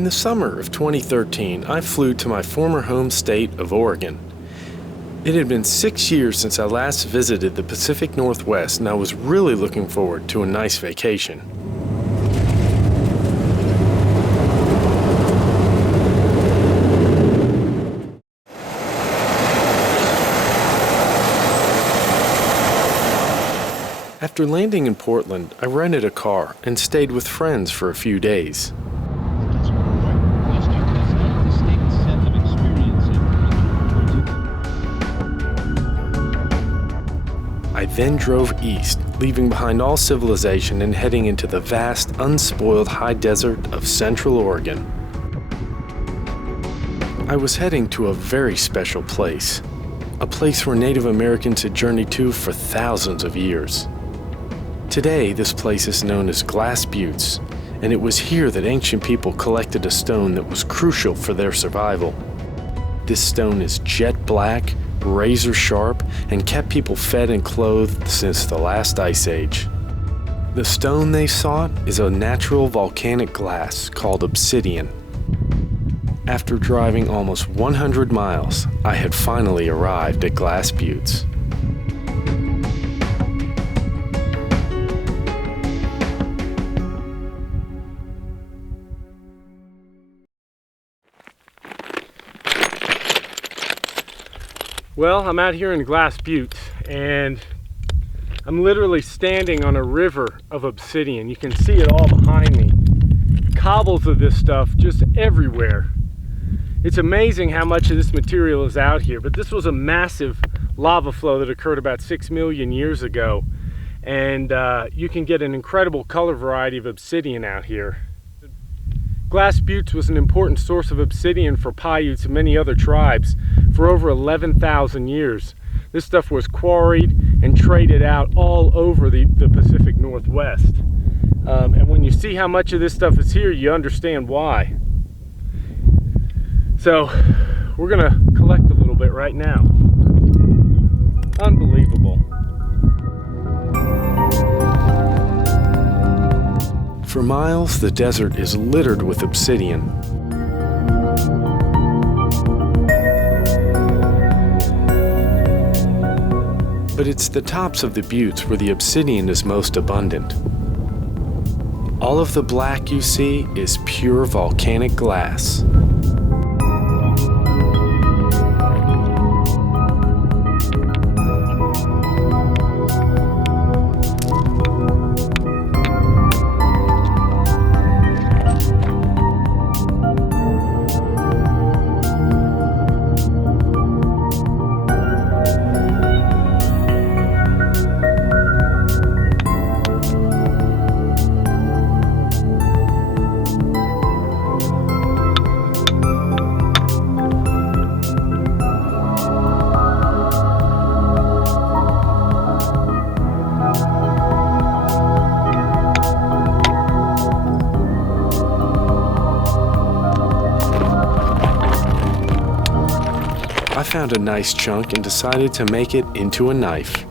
In the summer of 2013, I flew to my former home state of Oregon. It had been 6 years since I last visited the Pacific Northwest, and I was really looking forward to a nice vacation. After landing in Portland, I rented a car and stayed with friends for a few days. I then drove east, leaving behind all civilization and heading into the vast, unspoiled high desert of Central Oregon. I was heading to a very special place, a place where Native Americans had journeyed to for thousands of years. Today, this place is known as Glass Buttes, and it was here that ancient people collected a stone that was crucial for their survival. This stone is jet black, razor sharp, and kept people fed and clothed since the last ice age. The stone they sought is a natural volcanic glass called obsidian. After driving almost 100 miles, I had finally arrived at Glass Buttes. Well, I'm out here in Glass Butte, and I'm literally standing on a river of obsidian. You can see it all behind me. Cobbles of this stuff just everywhere. It's amazing how much of this material is out here, but this was a massive lava flow that occurred about 6 million years ago, and you can get an incredible color variety of obsidian out here. Glass Buttes was an important source of obsidian for Paiutes and many other tribes for over 11,000 years. This stuff was quarried and traded out all over the Pacific Northwest. And when you see how much of this stuff is here, you understand why. So we're gonna collect a little bit right now. Unbelievable. For miles, the desert is littered with obsidian. But it's the tops of the buttes where the obsidian is most abundant. All of the black you see is pure volcanic glass. I found a nice chunk and decided to make it into a knife.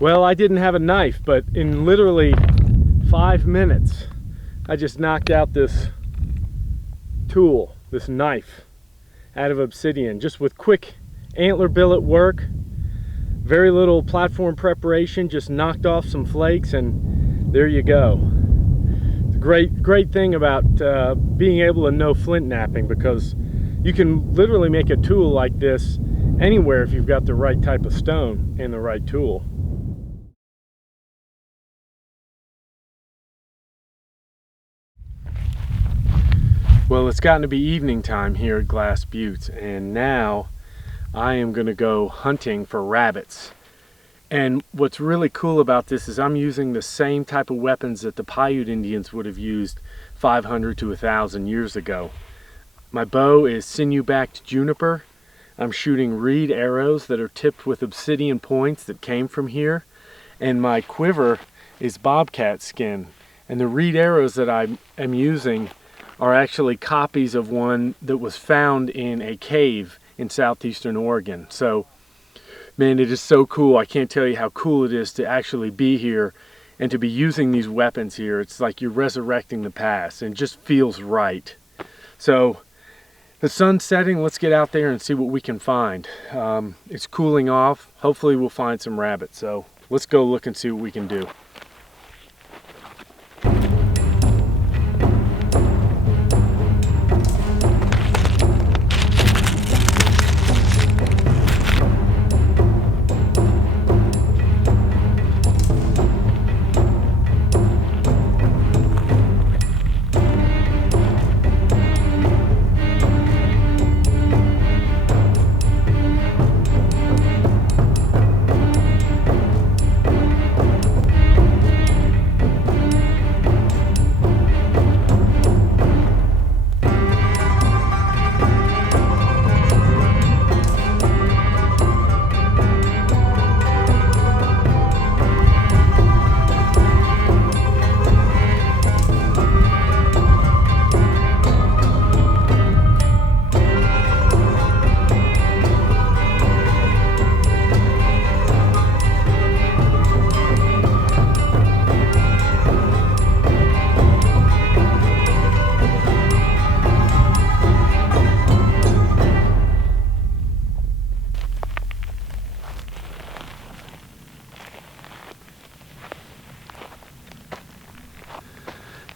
Well, I didn't have a knife, but in literally 5 minutes, I just knocked out this tool, this knife, out of obsidian, just with quick antler billet work, very little platform preparation, just knocked off some flakes, and there you go. It's a great thing about being able to know flint knapping, because you can literally make a tool like this anywhere if you've got the right type of stone and the right tool. Well, it's gotten to be evening time here at Glass Butte, and now I am going to go hunting for rabbits. And what's really cool about this is I'm using the same type of weapons that the Paiute Indians would have used 500 to 1,000 years ago. My bow is sinew-backed juniper. I'm shooting reed arrows that are tipped with obsidian points that came from here. And my quiver is bobcat skin. And the reed arrows that I am using are actually copies of one that was found in a cave in southeastern Oregon. So, man, it is so cool. I can't tell you how cool it is to actually be here and to be using these weapons here. It's like you're resurrecting the past, and it just feels right. So, the sun's setting. Let's get out there and see what we can find. It's cooling off. Hopefully we'll find some rabbits. So, let's go look and see what we can do.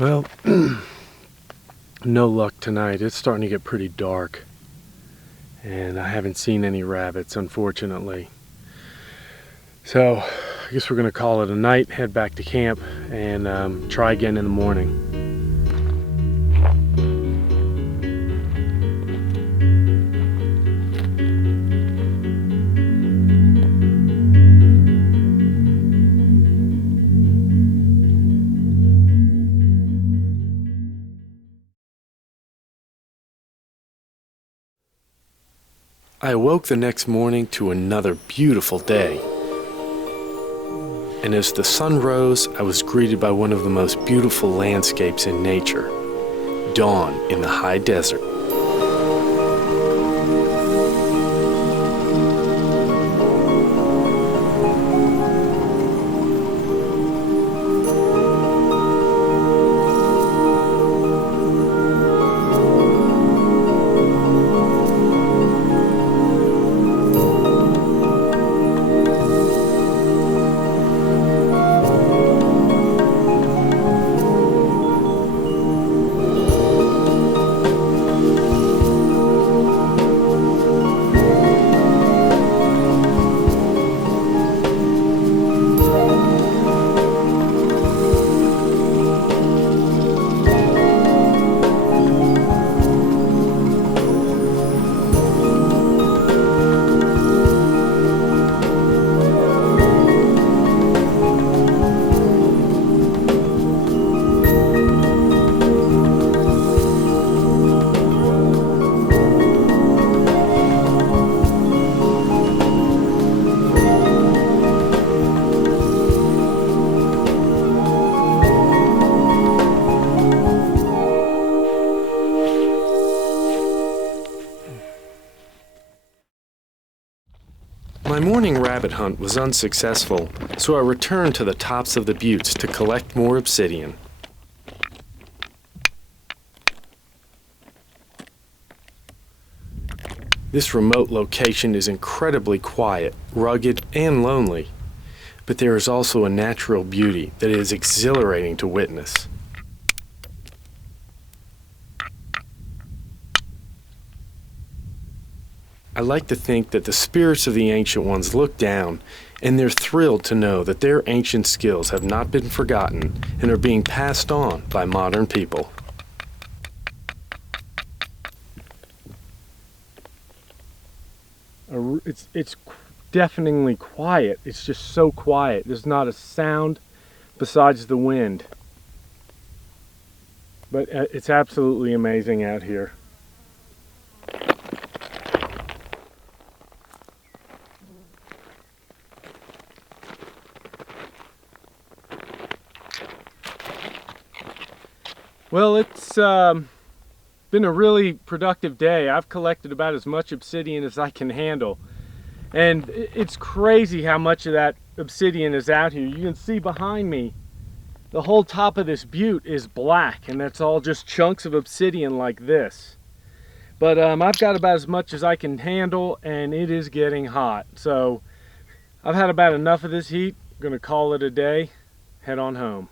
Well, no luck tonight. It's starting to get pretty dark, and I haven't seen any rabbits, unfortunately. So I guess we're going to call it a night, head back to camp, and try again in the morning. I awoke the next morning to another beautiful day. And as the sun rose, I was greeted by one of the most beautiful landscapes in nature, dawn in the high desert. My morning rabbit hunt was unsuccessful, so I returned to the tops of the buttes to collect more obsidian. This remote location is incredibly quiet, rugged, and lonely, but there is also a natural beauty that is exhilarating to witness. I like to think that the spirits of the ancient ones look down, and they're thrilled to know that their ancient skills have not been forgotten and are being passed on by modern people. It's deafeningly quiet. It's just so quiet. There's not a sound besides the wind. But it's absolutely amazing out here. Well, it's been a really productive day. I've collected about as much obsidian as I can handle. And it's crazy how much of that obsidian is out here. You can see behind me, the whole top of this butte is black, and that's all just chunks of obsidian like this. But I've got about as much as I can handle, and it is getting hot. So I've had about enough of this heat. I'm gonna call it a day, head on home.